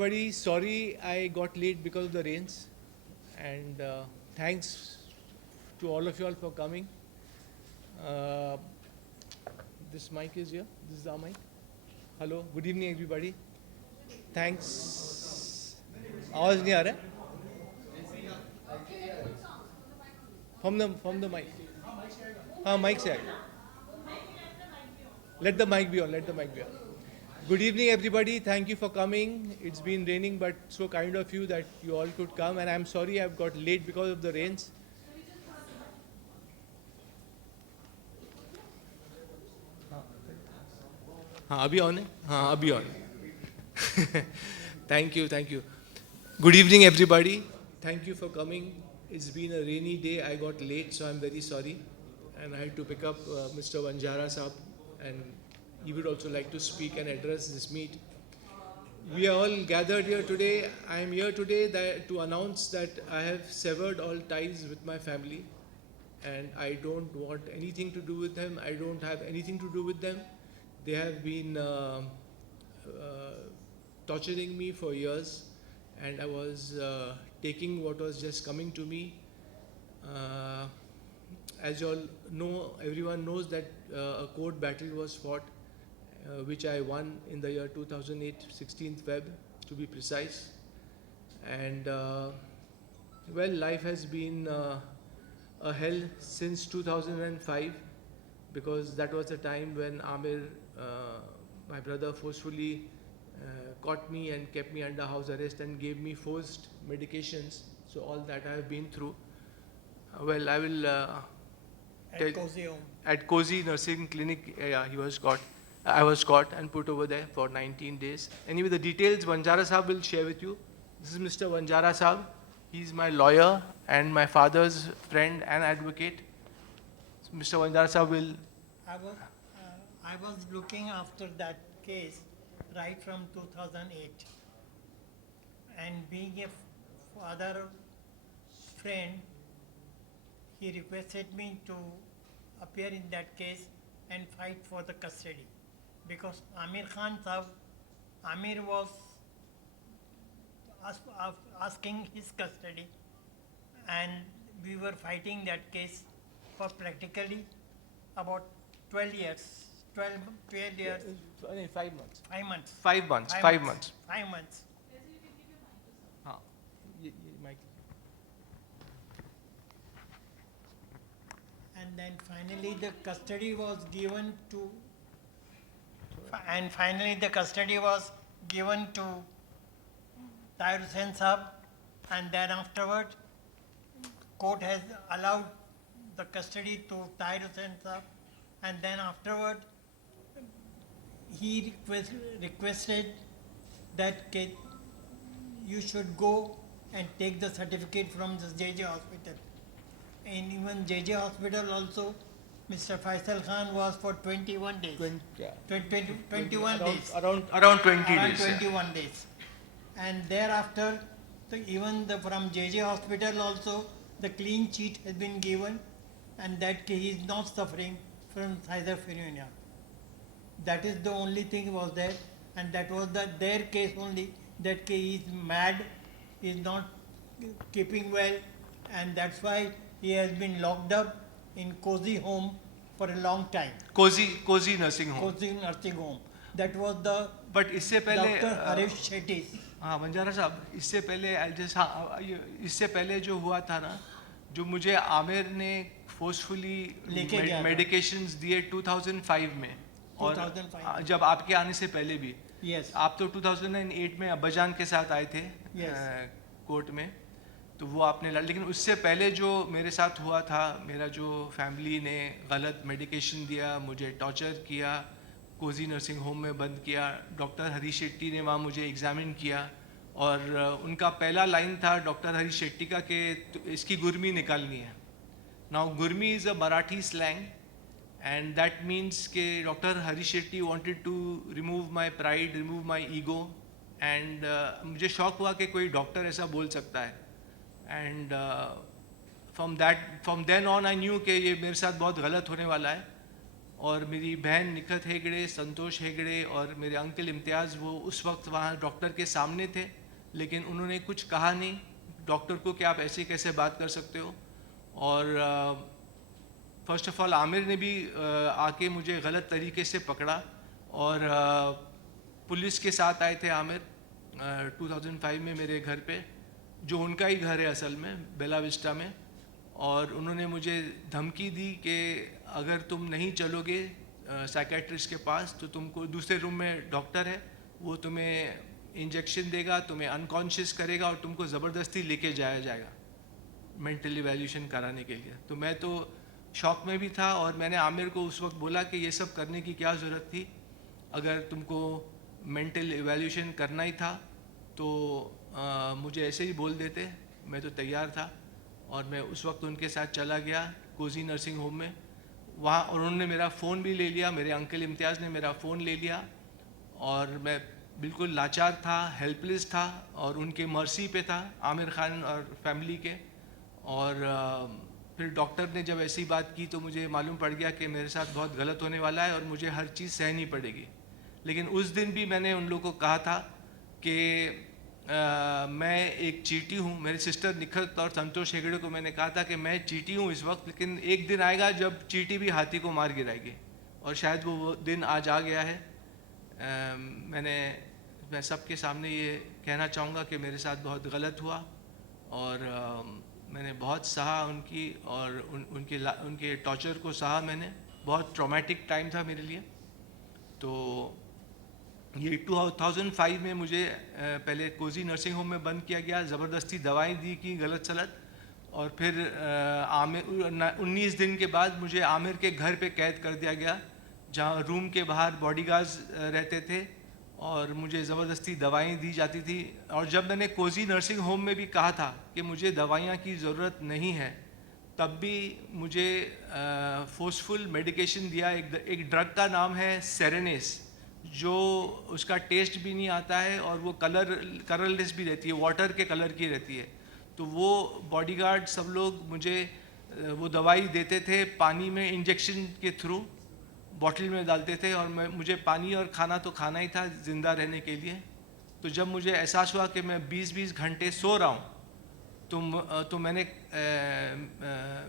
Everybody, sorry I got late because of the rains, and thanks to all of you all for coming. Uh, this mic is here. This is our mic. Hello, good evening, everybody. Thanks. आवाज नहीं आ रहा है? From the mic. हाँ, mic से आएगा. Let the mic be on. Let the mic be on. Good evening, everybody. Thank you for coming. It's been raining, but so kind of you that you all could come. And I'm sorry I've got late because of the rains. हाँ अभी on है. हाँ अभी on है. Thank you, thank you. Good evening, everybody. Thank you for coming. It's been a rainy day. I got late, so I'm very sorry. And I had to pick up Mr. Vanjara Saab, and he would also like to speak and address this meet. We are all gathered here today. I am here today to announce that I have severed all ties with my family, and I don't want anything to do with them. I don't have anything to do with them. They have been torturing me for years, and I was taking what was just coming to me. As you all know, everyone knows that a court battle was fought, which I won in the year 2008, 16th Feb, to be precise. And well, life has been a hell since 2005, because that was the time when Amir, my brother, forcefully caught me and kept me under house arrest and gave me forced medications. So all that I have been through. Well, I will At Cozy Home. at Cozy Nursing Clinic. Yeah, he was caught. I was caught and put over there for 19 days. Anyway, the details Vanjara Saab will share with you. This is Mr. Vanjara Saab. He's my lawyer and my father's friend and advocate. So Mr. Vanjara Saab will. I was looking after that case right from 2008, and being a father friend, he requested me to appear in that case and fight for the custody, because Amir was asking his custody, and we were fighting that case for practically about 12 years. 12 years, 5 months. 5 months. 5 months. 5 months. 5 months. हाँ, ये mic. And then finally the custody was given to, Tahir Hussain Saab, and then afterward court has allowed the custody to Tahir Hussain Saab, and then afterward he requested that you should go and take the certificate from the JJ hospital. And even JJ hospital also, Mr. Faisal Khan was for 21 days. 21 days. Around 20 Around days. 21 days. And thereafter, from JJ hospital also, the clean sheet has been given, and that he is not suffering from schizophrenia. That is the only thing was there, and that was their case only, that he is mad, he is not keeping well, and that's why he has been locked up in Cozy Home for a long time. Cozy Nursing Home. Cozy Nursing Home. That was the But इससे पहले Dr. Harish Shetty. हाँ बंजारा साहब, इससे पहले जो हुआ था ना, जो मुझे आमिर ने फोर्सफुली मेडिकेशंस दिए 2005 में, और 2005 जब आपके आने से पहले भी. Yes. आप तो 2008 में अब्बाजान के साथ आए थे कोर्ट में, तो वो आपने लेकिन उससे पहले जो मेरे साथ हुआ था, मेरा जो फैमिली ने गलत मेडिकेशन दिया, मुझे टॉर्चर किया, कोजी नर्सिंग होम में बंद किया, डॉक्टर हरीश शेट्टी ने वहाँ मुझे एग्ज़ामिन किया, और उनका पहला लाइन था डॉक्टर हरीश शेट्टी का कि इसकी गुर्मी निकालनी है. Now गुर्मी is a Marathi slang, and that means कि doctor Harish Shetty wanted to remove my pride, remove my ego, and मुझे शौक हुआ कि कोई डॉक्टर ऐसा बोल सकता है. And from then on I knew कि ये मेरे साथ बहुत गलत होने वाला है. और मेरी बहन निखत हेगड़े, संतोष हेगड़े और मेरे अंकल इम्तियाज़, वो उस वक्त वहाँ डॉक्टर के सामने थे, लेकिन उन्होंने कुछ कहा नहीं डॉक्टर को कि आप ऐसे कैसे बात कर सकते हो। और फर्स्ट ऑफ ऑल आमिर ने भी आके मुझे गलत तरीके से पकड़ा और पुलिस के साथ आए थे आमिर 2005 में मेरे घर पे, जो उनका ही घर है असल में, बेला विस्टा में। और उन्होंने मुझे धमकी दी कि अगर तुम नहीं चलोगे साइकेट्रिस्ट के पास तो तुमको दूसरे रूम में डॉक्टर है, वो तुम्हें इंजेक्शन देगा, तुम्हें अनकॉन्शियस करेगा और तुमको ज़बरदस्ती लेके जाया जाएगा मेंटल इवैल्यूएशन कराने के लिए। तो मैं तो शॉक में भी था और मैंने आमिर को उस वक्त बोला कि ये सब करने की क्या ज़रूरत थी, अगर तुमको मेंटल इवैल्यूएशन करना ही था तो मुझे ऐसे ही बोल देते, मैं तो तैयार था। और मैं उस वक्त उनके साथ चला गया कोजी नर्सिंग होम में वहाँ, और उन्होंने मेरा फ़ोन भी ले लिया, मेरे अंकल इम्तियाज़ ने मेरा फ़ोन ले लिया और मैं बिल्कुल लाचार था, हेल्पलेस था और उनके मर्सी पे था, आमिर खान और फैमिली के। और फिर डॉक्टर ने जब ऐसी बात की तो मुझे मालूम पड़ गया कि मेरे साथ बहुत गलत होने वाला है और मुझे हर चीज़ सहनी पड़ेगी। लेकिन उस दिन भी मैंने उन लोगों को कहा था कि मैं एक चींटी हूँ। मेरे सिस्टर निखत और संतोष हेगड़े को मैंने कहा था कि मैं चींटी हूँ इस वक्त, लेकिन एक दिन आएगा जब चींटी भी हाथी को मार गिराएगी, और शायद वो दिन आज आ गया है। मैं सबके सामने ये कहना चाहूँगा कि मेरे साथ बहुत गलत हुआ और मैंने बहुत सहा उनकी और उनके टॉर्चर को सहा मैंने। बहुत ट्रॉमेटिक टाइम था मेरे लिए। तो ये 2005 में मुझे पहले कोजी नर्सिंग होम में बंद किया गया, ज़बरदस्ती दवाएं दी की गलत सलत, और फिर आमिर 19 दिन के बाद मुझे आमिर के घर पे कैद कर दिया गया, जहाँ रूम के बाहर बॉडीगार्ड्स रहते थे और मुझे ज़बरदस्ती दवाएं दी जाती थी। और जब मैंने कोजी नर्सिंग होम में भी कहा था कि मुझे दवाइयाँ की ज़रूरत नहीं है, तब भी मुझे फोर्सफुल मेडिकेशन दिया। एक ड्रग का नाम है सेरेनेस, जो उसका टेस्ट भी नहीं आता है और वो कलरलेस भी रहती है, वाटर के कलर की रहती है। तो वो बॉडीगार्ड सब लोग मुझे वो दवाई देते थे पानी में इंजेक्शन के थ्रू, बॉटल में डालते थे, और मुझे पानी और खाना तो खाना ही था ज़िंदा रहने के लिए। तो जब मुझे एहसास हुआ कि मैं 20-20 घंटे सो रहा हूँ, तो मैंने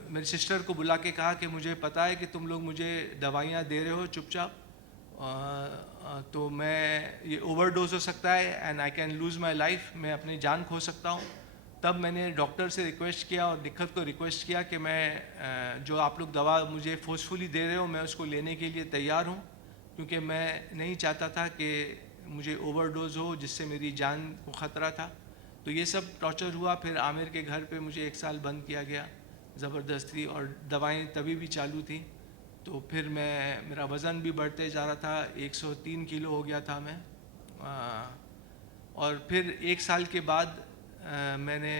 मेरी सिस्टर को बुला के कहा कि मुझे पता है कि तुम लोग मुझे दवाइयाँ दे रहे हो चुपचाप, तो मैं ये ओवरडोज हो सकता है and I can lose my life, मैं अपनी जान खो सकता हूँ। तब मैंने डॉक्टर से रिक्वेस्ट किया और निखत को रिक्वेस्ट किया कि मैं जो आप लोग दवा मुझे फोर्सफुली दे रहे हो, मैं उसको लेने के लिए तैयार हूँ, क्योंकि मैं नहीं चाहता था कि मुझे ओवरडोज हो जिससे मेरी जान को ख़तरा था। तो ये सब टॉर्चर हुआ। फिर आमिर के घर पे मुझे 1 साल बंद किया गया ज़बरदस्ती, और दवाएं तभी भी चालू थी। तो फिर मेरा वज़न भी बढ़ते जा रहा था, 103 किलो हो गया था मैं। और फिर 1 साल के बाद मैंने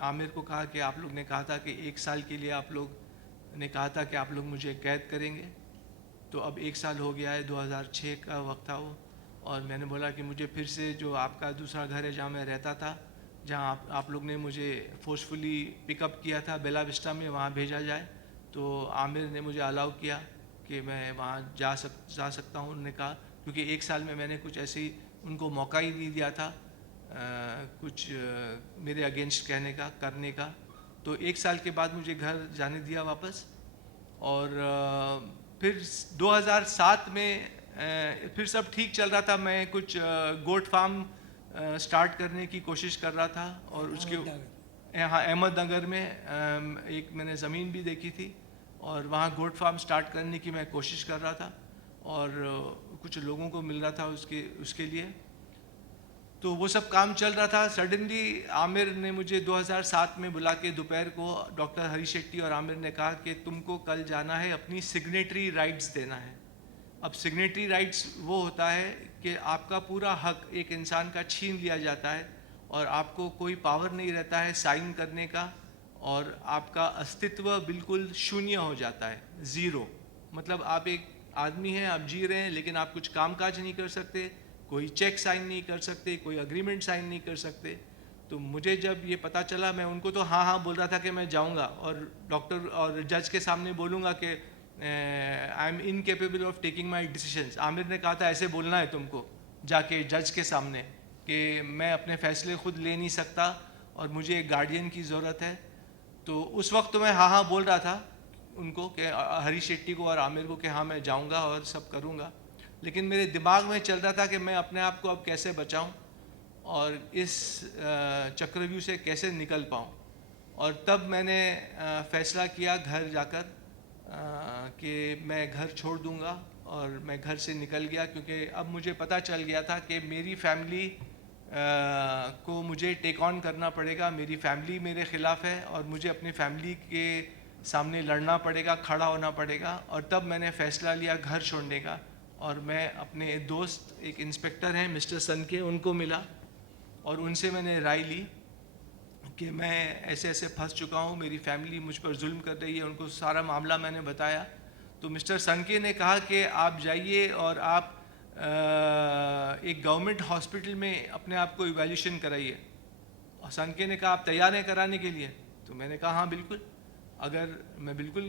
आमिर को कहा कि आप लोग ने कहा था कि 1 साल के लिए आप लोग ने कहा था कि आप लोग मुझे कैद करेंगे, तो अब 1 साल हो गया है, 2006 का वक्त था वो। और मैंने बोला कि मुझे फिर से जो आपका दूसरा घर है जहाँ मैं रहता था, जहाँ आप लोग ने मुझे फोर्सफुली पिकअप किया था बेला विस्टा में, वहाँ भेजा जाए। तो आमिर ने मुझे अलाउ किया कि मैं वहाँ जा सकता हूँ। उन्होंने कहा, क्योंकि 1 साल में मैंने कुछ ऐसे ही उनको मौका ही नहीं दिया था कुछ मेरे अगेंस्ट कहने का, करने का। तो 1 साल के बाद मुझे घर जाने दिया वापस। और फिर 2007 में फिर सब ठीक चल रहा था। मैं कुछ गोट फार्म स्टार्ट करने की कोशिश कर रहा था, और उसके यहाँ अहमदनगर में एक मैंने ज़मीन भी देखी थी और वहाँ गोट फार्म स्टार्ट करने की मैं कोशिश कर रहा था, और कुछ लोगों को मिल रहा था उसके लिए। तो वो सब काम चल रहा था। सडनली आमिर ने मुझे 2007 में बुला के दोपहर को, डॉक्टर हरी शेट्टी और आमिर ने कहा कि तुमको कल जाना है, अपनी सिग्नेटरी राइट्स देना है। अब सिग्नेटरी राइट्स वो होता है कि आपका पूरा हक एक इंसान का छीन लिया जाता है और आपको कोई पावर नहीं रहता है साइन करने का, और आपका अस्तित्व बिल्कुल शून्य हो जाता है, ज़ीरो। मतलब आप एक आदमी हैं, आप जी रहे हैं, लेकिन आप कुछ काम काज नहीं कर सकते, कोई चेक साइन नहीं कर सकते, कोई अग्रीमेंट साइन नहीं कर सकते। तो मुझे जब ये पता चला, मैं उनको तो हाँ हाँ बोल रहा था कि मैं जाऊंगा और डॉक्टर और जज के सामने बोलूँगा कि I am incapable of taking my decisions. Aamir ने कहा था ऐसे बोलना है तुमको जाके जज के सामने कि मैं अपने फ़ैसले खुद ले नहीं सकता और मुझे एक गार्डियन की ज़रूरत है। तो उस वक्त तो मैं हाँ हाँ बोल रहा था उनको कि हरीश शेट्टी को और आमिर को कि हाँ मैं जाऊंगा और सब करूंगा, लेकिन मेरे दिमाग में चल रहा था कि मैं अपने आप को अब कैसे बचाऊं और इस चक्रव्यूह से कैसे निकल पाऊं। और तब मैंने फ़ैसला किया घर जाकर कि मैं घर छोड़ दूंगा और मैं घर से निकल गया, क्योंकि अब मुझे पता चल गया था कि मेरी फैमिली को मुझे टेक ऑन करना पड़ेगा। मेरी फैमिली मेरे ख़िलाफ़ है और मुझे अपनी फैमिली के सामने लड़ना पड़ेगा, खड़ा होना पड़ेगा। और तब मैंने फ़ैसला लिया घर छोड़ने का और मैं अपने दोस्त एक इंस्पेक्टर हैं मिस्टर सन के, उनको मिला और उनसे मैंने राय ली कि मैं ऐसे ऐसे फंस चुका हूँ, मेरी फैमिली मुझ पर जुल्म कर रही है। उनको सारा मामला मैंने बताया तो मिस्टर सनके ने कहा कि आप जाइए और आप एक गवर्नमेंट हॉस्पिटल में अपने आप को इवैल्यूएशन कराइए। और सनके ने कहा आप तैयार हैं कराने के लिए? तो मैंने कहा हाँ बिल्कुल, अगर मैं बिल्कुल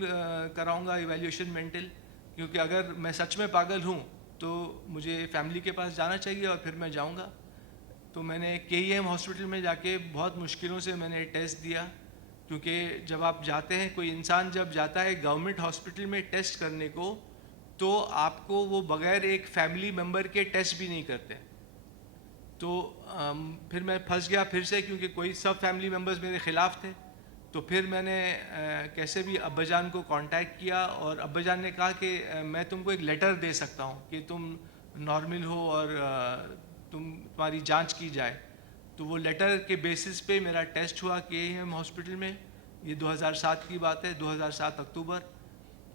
कराऊंगा इवैल्यूएशन मेंटल, क्योंकि अगर मैं सच में पागल हूँ तो मुझे फैमिली के पास जाना चाहिए और फिर मैं जाऊँगा। तो मैंने KEM हॉस्पिटल में जाके बहुत मुश्किलों से मैंने टेस्ट दिया, क्योंकि जब आप जाते हैं, कोई इंसान जब जाता है गवर्नमेंट हॉस्पिटल में टेस्ट करने को, तो आपको वो बगैर एक फैमिली मेम्बर के टेस्ट भी नहीं करते। तो फिर मैं फंस गया फिर से, क्योंकि कोई सब फैमिली मेम्बर्स मेरे ख़िलाफ़ थे। तो फिर मैंने कैसे भी अब्बाजान को कांटेक्ट किया और अब्बाजान ने कहा कि मैं तुमको एक लेटर दे सकता हूँ कि तुम नॉर्मल हो और तुम्हारी जांच की जाए। तो वो लेटर के बेसिस पे मेरा टेस्ट हुआ KEM हॉस्पिटल में। ये 2007 की बात है, 2007 अक्टूबर।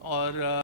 और